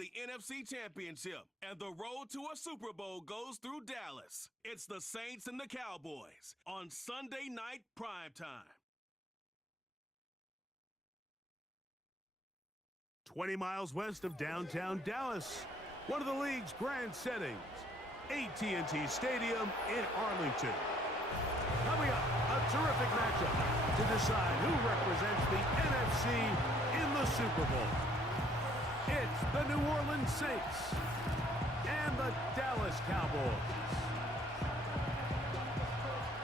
the NFC Championship, and the road to a Super Bowl goes through Dallas. It's the Saints and the Cowboys on Sunday night primetime. 20 miles west of downtown Dallas, one of the league's grand settings, AT&T Stadium in Arlington. Coming up, a terrific matchup to decide who represents the NFC in the Super Bowl. It's the New Orleans Saints and the Dallas Cowboys.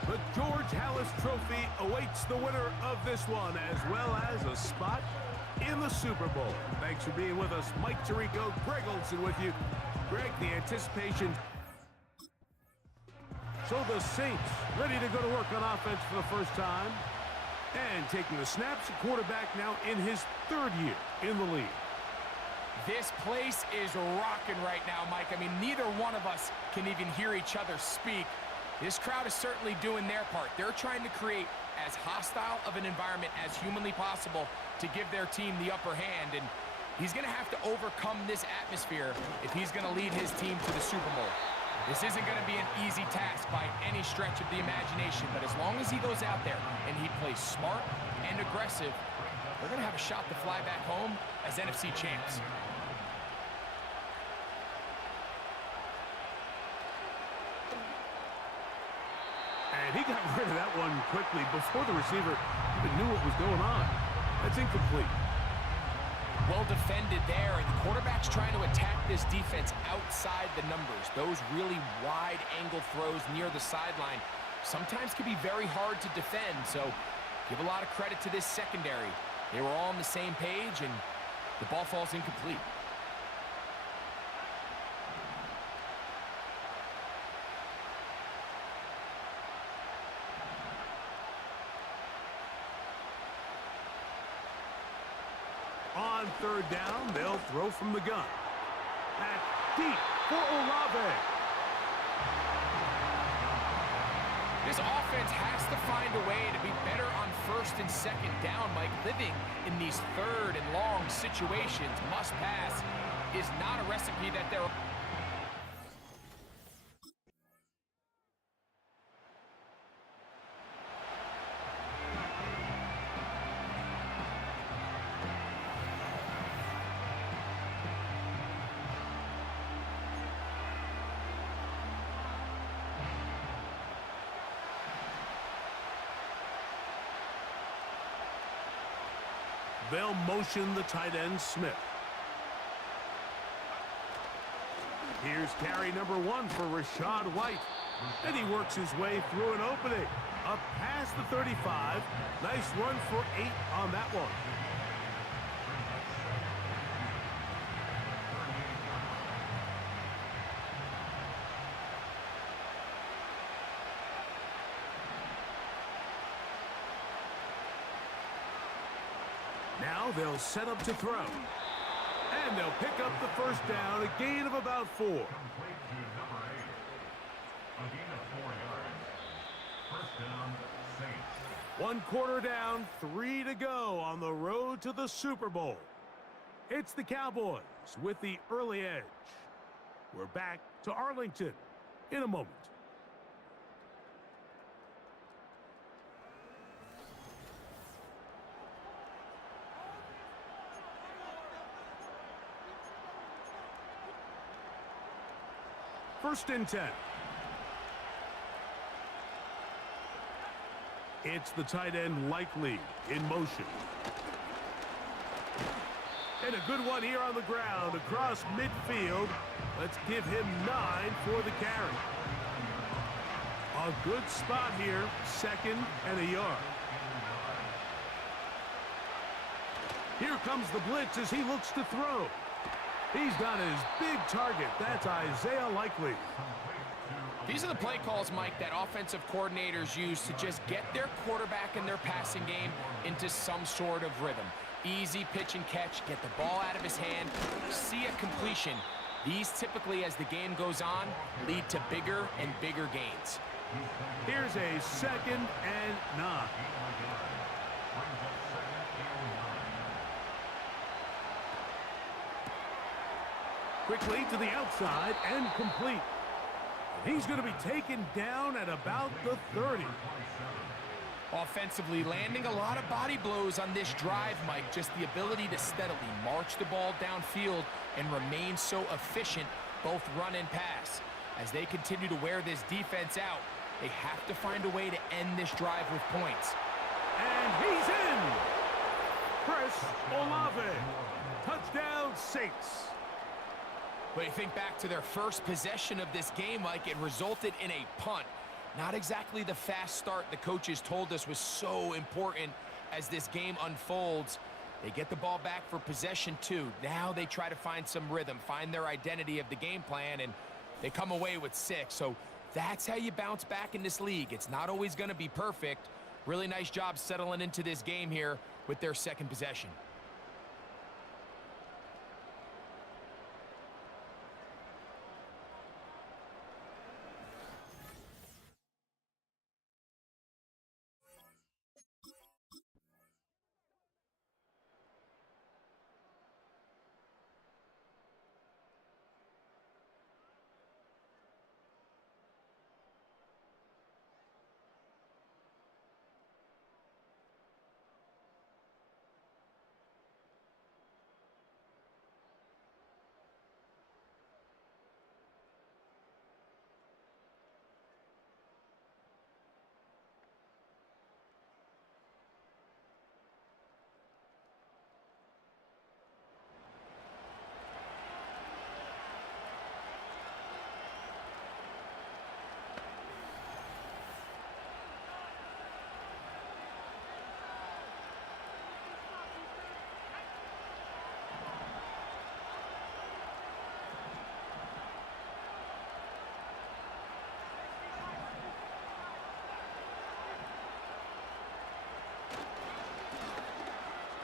The George Halas Trophy awaits the winner of this one, as well as a spot in the Super Bowl. Thanks for being with us. Mike Tirico, Greg Olson with you. Greg, the anticipation. So the Saints ready to go to work on offense for the first time. And taking the snaps, a quarterback now in his third year in the league. This place is rocking right now, Mike. I mean, neither one of us can even hear each other speak. This crowd is certainly doing their part. They're trying to create as hostile of an environment as humanly possible to give their team the upper hand. And he's going to have to overcome this atmosphere if he's going to lead his team to the Super Bowl. This isn't going to be an easy task by any stretch of the imagination, but as long as he goes out there and he plays smart and aggressive, they're going to have a shot to fly back home as NFC champs. And he got rid of that one quickly before the receiver even knew what was going on. That's incomplete. Well defended there, and the quarterback's trying to attack this defense outside the numbers. Those really wide angle throws near the sideline sometimes can be very hard to defend, so give a lot of credit to this secondary. They were all on the same page, and the ball falls incomplete. On third down, they'll throw from the gun. At deep for Olave. This offense has to find a way to be better on first and second down, Mike. Living in these third and long situations, must pass, is not a recipe that they're... They'll motion the tight end, Smith. Here's carry number 1 for Rachaad White. And he works his way through an opening. Up past the 35. Nice run for 8 on that one. Now they'll set up to throw. And they'll pick up the first down, a gain of about 4. One quarter down, 3 to go on the road to the Super Bowl. It's the Cowboys with the early edge. We're back to Arlington in a moment. First and 10. It's the tight end Likely in motion. And a good one here on the ground across midfield. Let's give him 9 for the carry. A good spot here, 2nd and a yard. Here comes the blitz as he looks to throw. He's got his big target. That's Isaiah Likely. These are the play calls, Mike, that offensive coordinators use to just get their quarterback and their passing game into some sort of rhythm. Easy pitch and catch, get the ball out of his hand, see a completion. These typically, as the game goes on, lead to bigger and bigger gains. Here's a 2nd and 9. Quickly to the outside and complete. And he's going to be taken down at about the 30. Offensively, landing a lot of body blows on this drive, Mike. Just the ability to steadily march the ball downfield and remain so efficient, both run and pass. As they continue to wear this defense out, they have to find a way to end this drive with points. And he's in! Chris Olave. Touchdown, Saints. But you think back to their first possession of this game, Mike, it resulted in a punt. Not exactly the fast start the coaches told us was so important as this game unfolds. They get the ball back for possession 2. Now they try to find some rhythm, find their identity of the game plan, and they come away with 6. So that's how you bounce back in this league. It's not always going to be perfect. Really nice job settling into this game here with their second possession.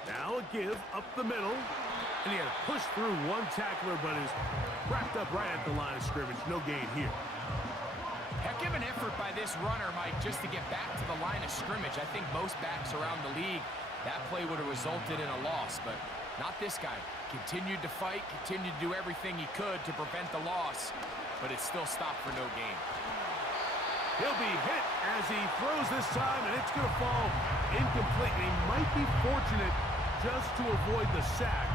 Now a give up the middle. And he had to push through one tackler, but is wrapped up right at the line of scrimmage. No gain here. Heck of an effort by this runner, Mike, just to get back to the line of scrimmage. I think most backs around the league, that play would have resulted in a loss, but not this guy. Continued to fight, continued to do everything he could to prevent the loss, but it still stopped for no gain. He'll be hit as he throws this time, and it's going to fall incomplete. He might be fortunate just to avoid the sack,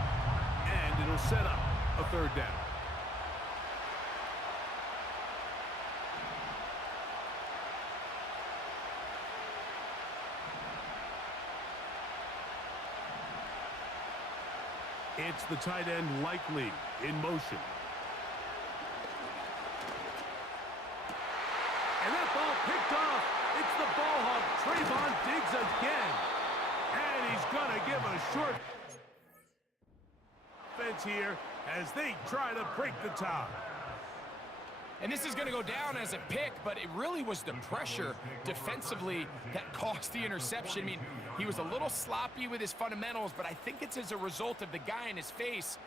and it'll set up a third down. It's the tight end likely in motion. And that ball picked off. It's the ball hawk, Trayvon Diggs again. And he's going to give a short offense here as they try to break the tie. And this is going to go down as a pick, but it really was the pressure defensively that caused the interception. I mean, he was a little sloppy with his fundamentals, but I think it's as a result of the guy in his face.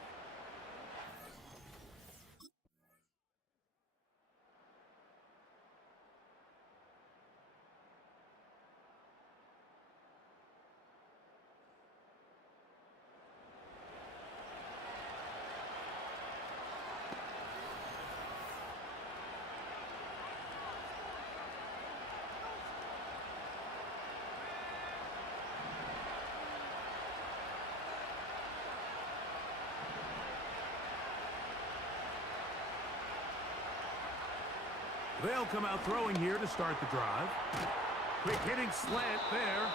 They'll come out throwing here to start the drive. Quick hitting slant there.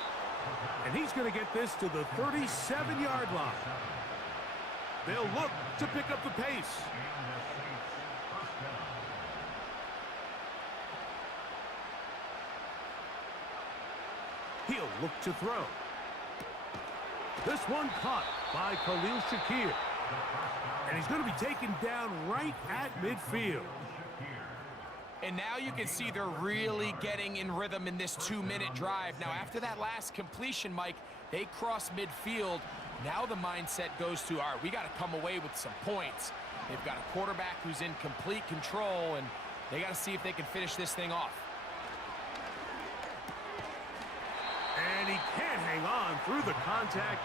And he's going to get this to the 37-yard line. They'll look to pick up the pace. He'll look to throw. This one caught by Khalil Shakir. And he's going to be taken down right at midfield. And now you can see they're really getting in rhythm in this 2-minute drive. Now, after that last completion, Mike, they cross midfield. Now the mindset goes to, all right, we got to come away with some points. They've got a quarterback who's in complete control, and they got to see if they can finish this thing off. And he can't hang on through the contact.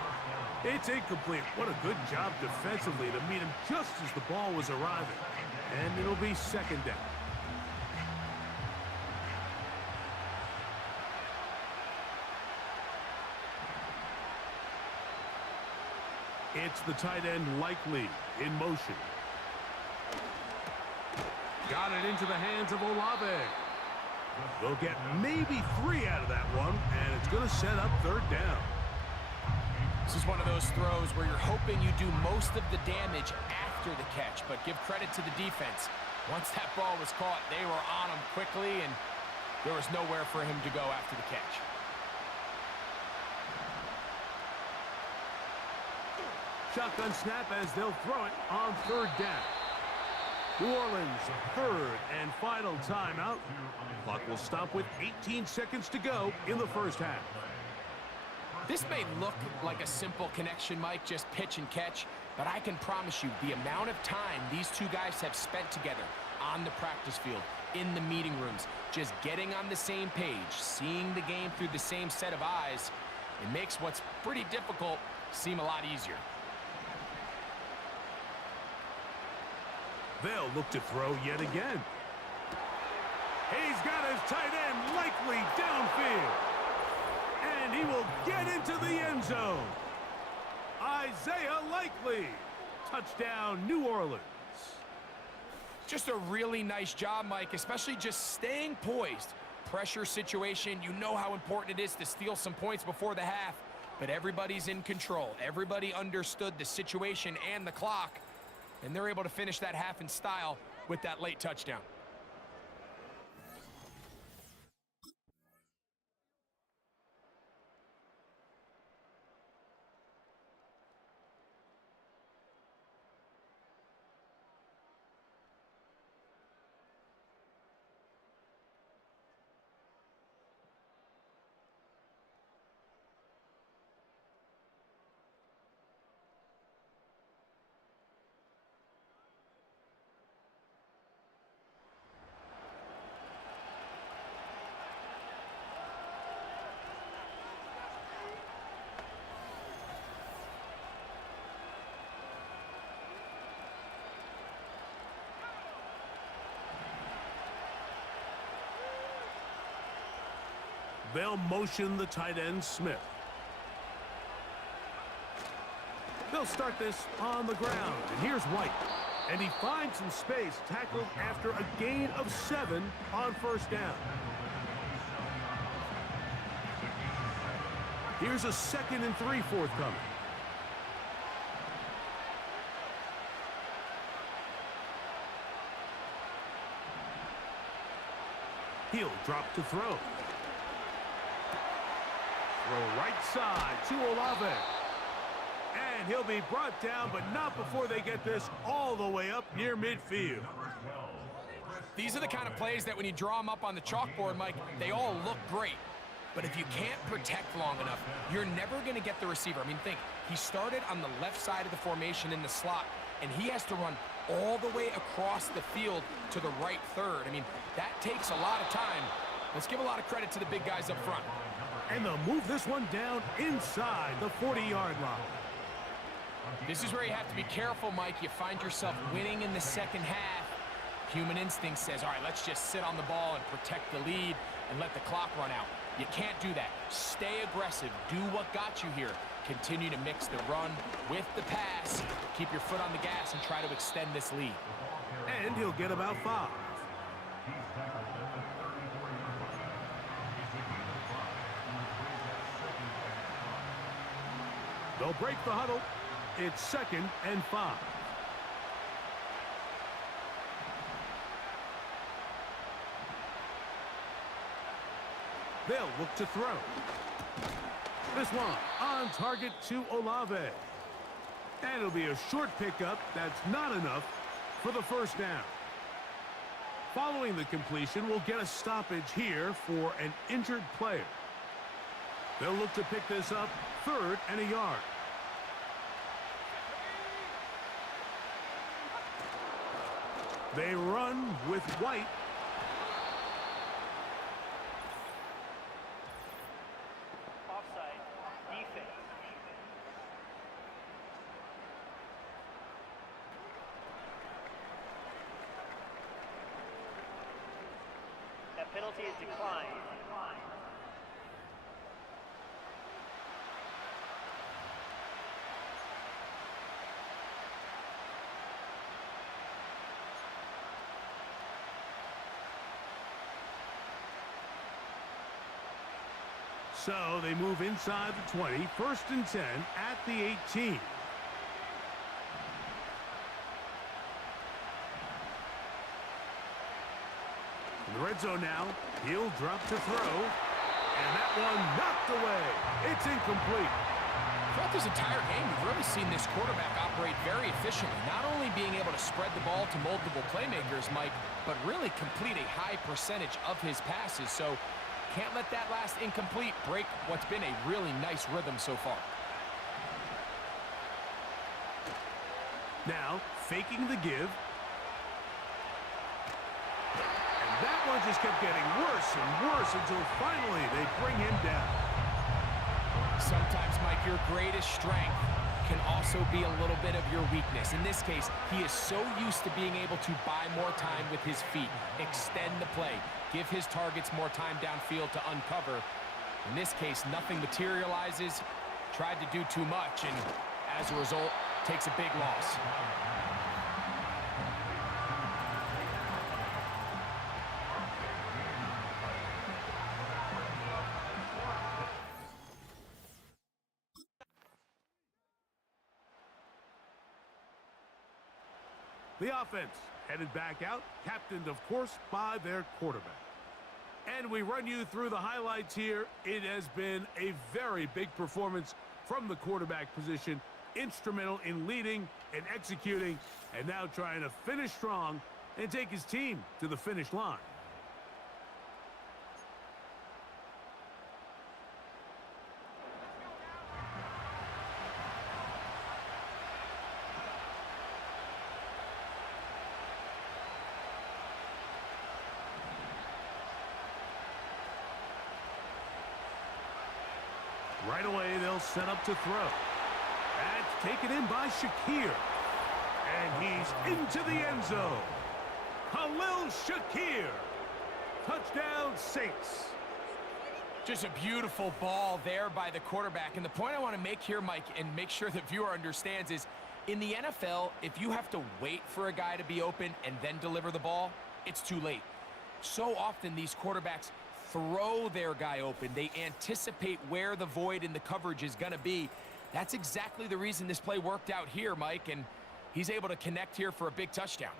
It's incomplete. What a good job defensively to meet him just as the ball was arriving. And it'll be second down. It's the tight end Likely in motion. Got it into the hands of Olave. They'll get maybe 3 out of that one, and it's going to set up third down. This is one of those throws where you're hoping you do most of the damage after the catch, but give credit to the defense. Once that ball was caught, they were on him quickly, and there was nowhere for him to go after the catch. Shotgun snap as they'll throw it on third down. New Orleans, third and final timeout. Clock will stop with 18 seconds to go in the first half. This may look like a simple connection, Mike, just pitch and catch, but I can promise you the amount of time these two guys have spent together on the practice field, in the meeting rooms, just getting on the same page, seeing the game through the same set of eyes, it makes what's pretty difficult seem a lot easier. They'll look to throw yet again. He's got his tight end Likely downfield. And he will get into the end zone. Isaiah Likely. Touchdown, New Orleans. Just a really nice job, Mike, especially just staying poised. Pressure situation, you know how important it is to steal some points before the half, but everybody's in control. Everybody understood the situation and the clock, and they're able to finish that half in style with that late touchdown. They'll motion the tight end Smith. They'll start this on the ground. And here's White. And he finds some space, tackled after a gain of 7 on first down. Here's a 2nd and 3 forthcoming. He'll drop to throw. Throw right side to Olave. And he'll be brought down, but not before they get this all the way up near midfield. These are the kind of plays that when you draw them up on the chalkboard, Mike, they all look great. But if you can't protect long enough, you're never going to get the receiver. I mean, think, he started on the left side of the formation in the slot, and he has to run all the way across the field to the right third. I mean, that takes a lot of time. Let's give a lot of credit to the big guys up front. And they'll move this one down inside the 40-yard line. This is where you have to be careful, Mike. You find yourself winning in the second half. Human instinct says, all right, let's just sit on the ball and protect the lead and let the clock run out. You can't do that. Stay aggressive. Do what got you here. Continue to mix the run with the pass. Keep your foot on the gas and try to extend this lead. And he'll get about 5. They'll break the huddle. It's 2nd and 5. They'll look to throw. This one on target to Olave. And it'll be a short pickup. That's not enough for the first down. Following the completion, we'll get a stoppage here for an injured player. They'll look to pick this up 3rd and a yard. They run with White. penalty is declined. So they move inside the 20, 1st and 10 at the 18. In the red zone now, he'll drop to throw, and that one knocked away. It's incomplete. Throughout this entire game, we've really seen this quarterback operate very efficiently, not only being able to spread the ball to multiple playmakers, Mike, but really complete a high percentage of his passes. So can't let that last incomplete break what's been a really nice rhythm so far. Now, faking the give. And that one just kept getting worse and worse until finally they bring him down. Sometimes, Mike, your greatest strength can also be a little bit of your weakness. In this case, he is so used to being able to buy more time with his feet, extend the play, give his targets more time downfield to uncover. In this case, nothing materializes, tried to do too much, and as a result, takes a big loss. The offense headed back out, captained, of course, by their quarterback. And we run you through the highlights here. It has been a very big performance from the quarterback position, instrumental in leading and executing, and now trying to finish strong and take his team to the finish line. Right away, they'll set up to throw. That's taken in by Shakir. And he's into the end zone. Khalil Shakir. Touchdown, Saints. Just a beautiful ball there by the quarterback. And the point I want to make here, Mike, and make sure the viewer understands is, in the NFL, if you have to wait for a guy to be open and then deliver the ball, it's too late. So often these quarterbacks throw their guy open. They anticipate where the void in the coverage is going to be. That's exactly the reason this play worked out here, Mike, and he's able to connect here for a big touchdown.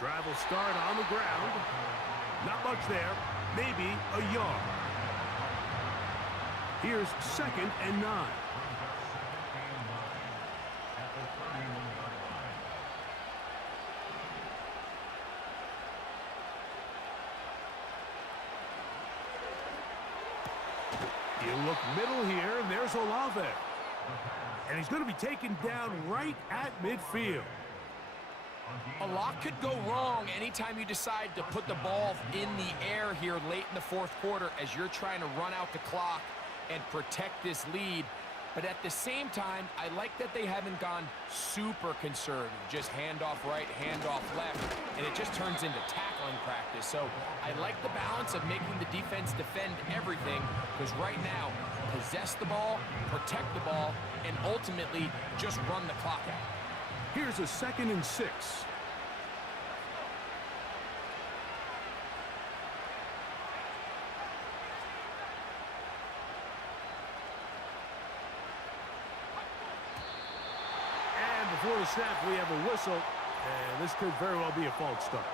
Drive will start on the ground. Not much there. Maybe a yard. Here's 2nd and 9. He'll look middle here, and there's Olave. And he's going to be taken down right at midfield. A lot could go wrong anytime you decide to put the ball in the air here late in the fourth quarter as you're trying to run out the clock and protect this lead. But at the same time, I like that they haven't gone super conservative. Just handoff right, handoff left, and it just turns into tackling practice. So I like the balance of making the defense defend everything, because right now, possess the ball, protect the ball, and ultimately just run the clock out. Here's a 2nd and 6. And before the snap, we have a whistle, and this could very well be a false start.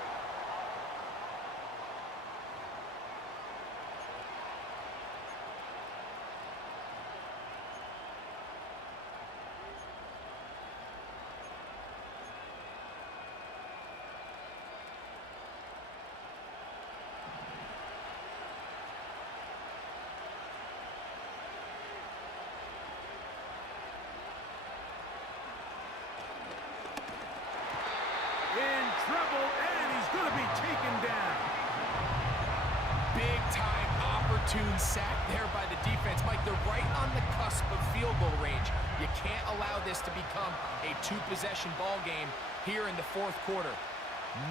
Trouble, and he's going to be taken down. Big-time opportune sack there by the defense. Mike, they're right on the cusp of field goal range. You can't allow this to become a two-possession ball game here in the fourth quarter.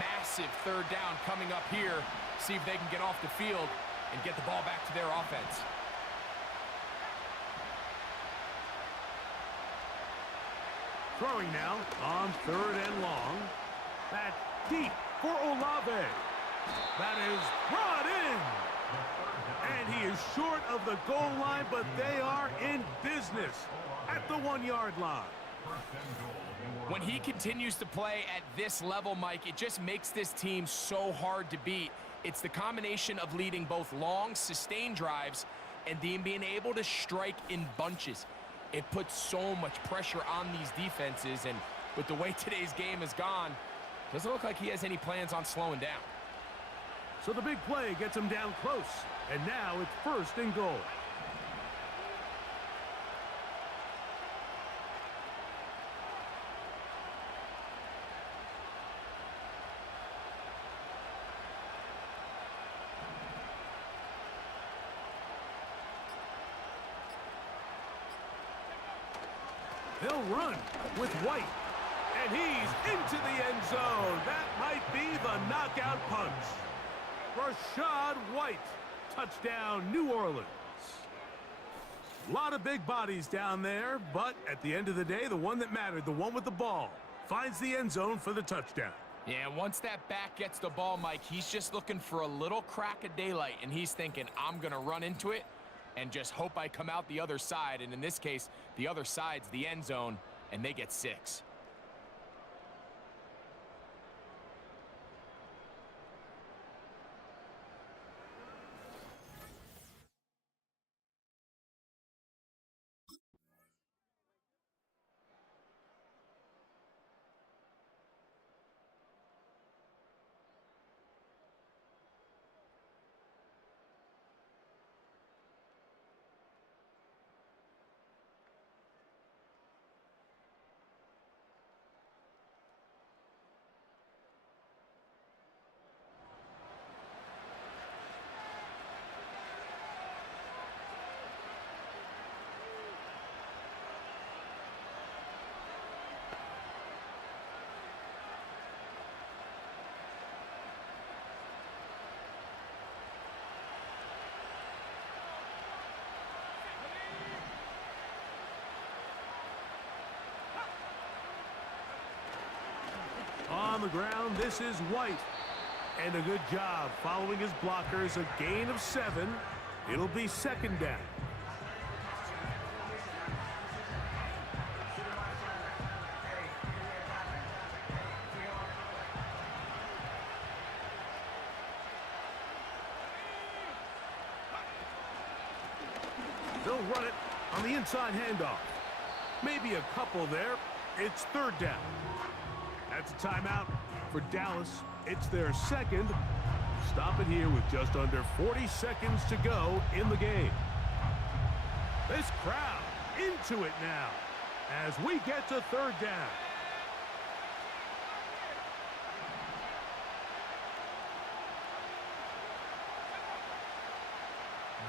Massive 3rd down coming up here. See if they can get off the field and get the ball back to their offense. Throwing now on 3rd and long. That's deep for Olave. That is brought in. And he is short of the goal line, but they are in business at the 1-yard line. When he continues to play at this level, Mike, it just makes this team so hard to beat. It's the combination of leading both long, sustained drives and then being able to strike in bunches. It puts so much pressure on these defenses, and with the way today's game has gone, doesn't look like he has any plans on slowing down. So the big play gets him down close, and now it's 1st and goal. They'll run with White. And he's into the end zone. That might be the knockout punch. Rashad White. Touchdown, New Orleans. A lot of big bodies down there, but at the end of the day, the one that mattered, the one with the ball, finds the end zone for the touchdown. Yeah, once that back gets the ball, Mike, he's just looking for a little crack of daylight, and he's thinking, I'm going to run into it and just hope I come out the other side. And in this case, the other side's the end zone, and they get 6. On the ground, this is White. And a good job following his blockers. A gain of 7. It'll be 2nd down. They'll run it on the inside handoff. Maybe a couple there. It's 3rd down. That's a timeout for Dallas. It's their 2nd. Stop it here with just under 40 seconds to go in the game. This crowd into it now as we get to third down.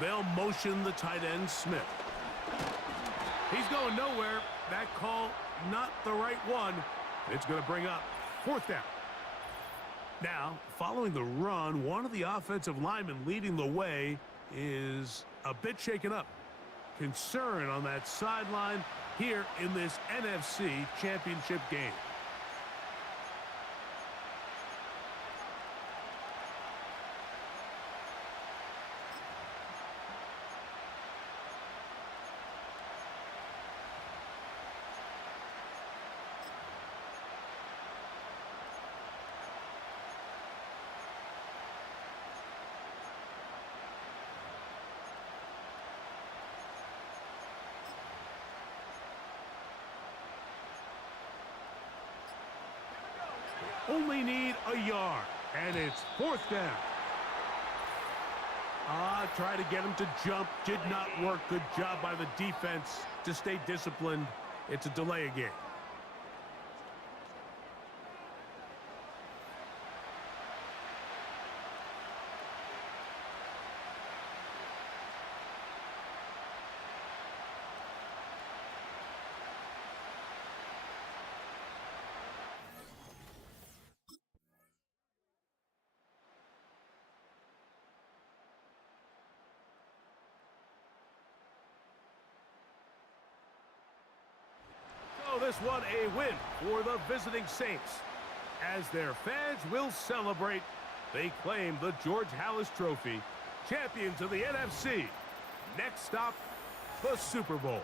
They'll motion the tight end, Smith. He's going nowhere. That call, not the right one. It's going to bring up fourth down. Now, following the run, one of the offensive linemen leading the way is a bit shaken up. Concern on that sideline here in this NFC Championship game. Only need a yard, and it's fourth down. Try to get him to jump. Did not work. Good job by the defense to stay disciplined. It's a delay again. This one a win for the visiting Saints. As their fans will celebrate, they claim the George Halas Trophy, champions of the NFC. Next stop, the Super Bowl.